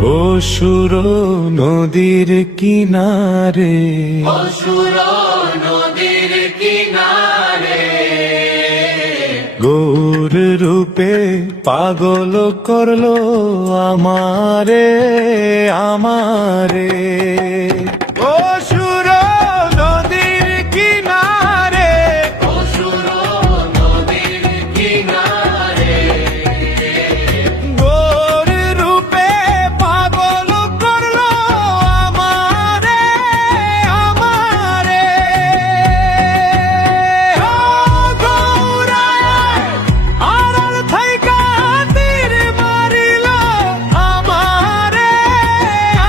অসুর নদীর কিনারে, অসুর নদীর কিনারে, গৌর রূপে পাগল করলো আমারে আমারে। অসুর নদীর কিনারে, অসুর নদীর কিনারে, গৌর রূপে পাগল করলো আমারে আমারে। ও গৌরায় আড়াল থাইকা তীর মারিল আমারে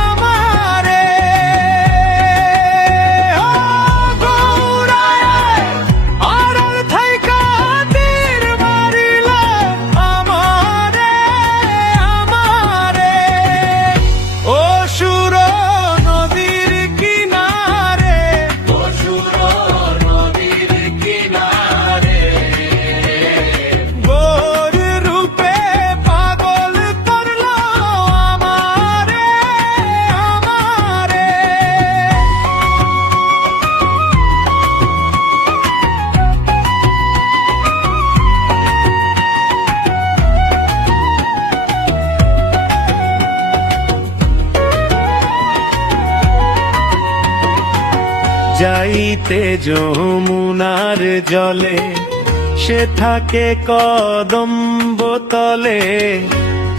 আমারে। ও গৌরায় আড়াল থাইকা তীর মারিল আমারে আমারে। অসুর নদীর কিনারে, অসুর নদীর কিনারে, গৌর রূপে পাগল করলো আমারে আমারে। যাইতে যমুনার জলে, সে থাকে কদম্ব তলে।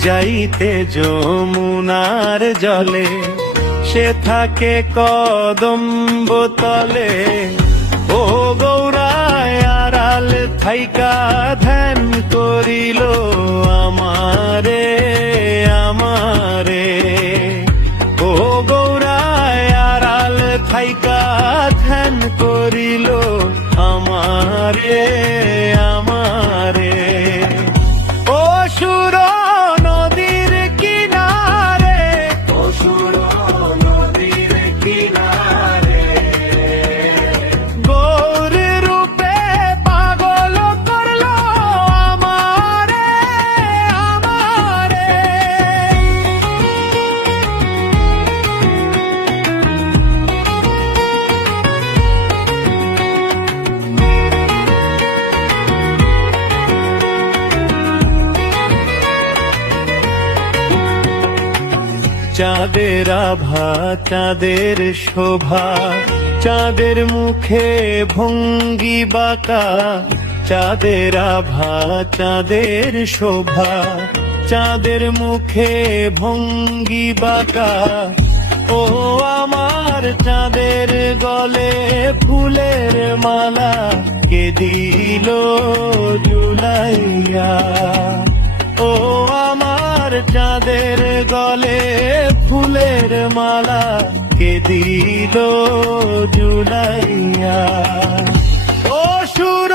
যাইতে যমুনার জলে, সে থাকে কদম্ব তলে। ও গৌরায় আড়াল থাইকা ধ্যান করিল আমারে আমারে। ও গৌরায় আড়াল থাইকা ধ্যান করিল আমারে আমারে। অসুর নদীর কিনারে, অসুর নদীর কিনারে, গৌর রূপে পাগল করলো আমারে আমারে। চাঁদের আভা চাঁদের শোভা, চাঁদের মুখে ভঙ্গি বাঁকা। চাঁদের আভা চাঁদের শোভা, চাঁদের মুখে ভঙ্গি বাঁকা। ও আমার চাঁদের গলে ফুলের মালা, কে দিল জুলাইয়া। ও আমার চাঁদের গলে ফুলের মালা, কে দিল জুলাইয়া। অসুর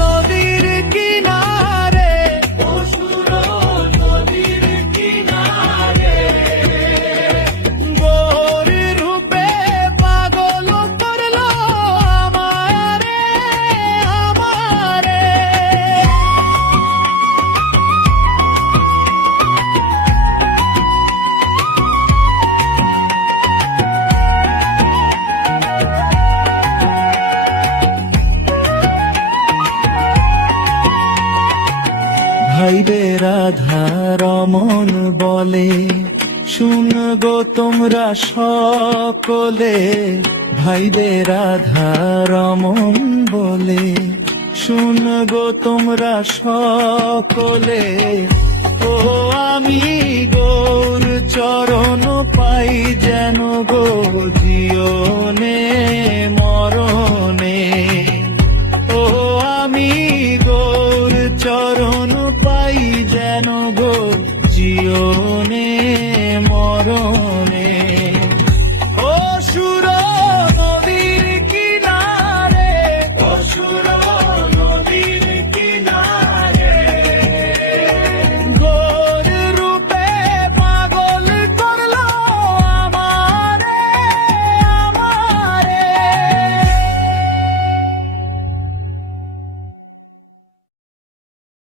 নদীর কিনারে, অসুর নদীর কিনারে, গৌর রূপে পাগল করলো আমারে আমারে। ভাইবে রাধা রমন বলে, শুন গো তোমরা সকলে। ভাইবে রাধা রমন বলে, শুন গো তোমরা সকলে। ও আমি গৌর চরণ পাই যেন গো জীবনে মরণে। ও আমি গৌর চরণ পাই যেন গো জিও